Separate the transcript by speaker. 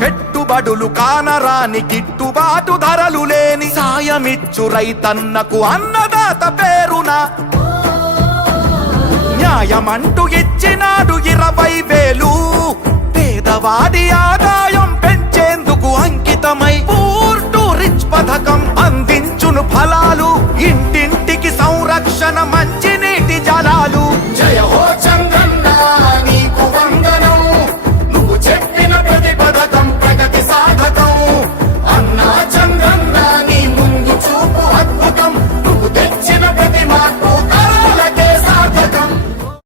Speaker 1: పెట్టుబడులు కానరాని గిట్టుబాటు ధరలు లేని సాయమిచ్చు రైతన్నకు అన్నదాత పేరున. న్యాయమంటూ ఇచ్చినాడు ఇరవై వేలు. పేదవాది ఆదాయం పెంచేందుకు అంకితమై పూర్టు రిచ్ పథకం అందించును ఫలాలు. ఇంటింటికి సంరక్షణ మంచినీటి జలాలు.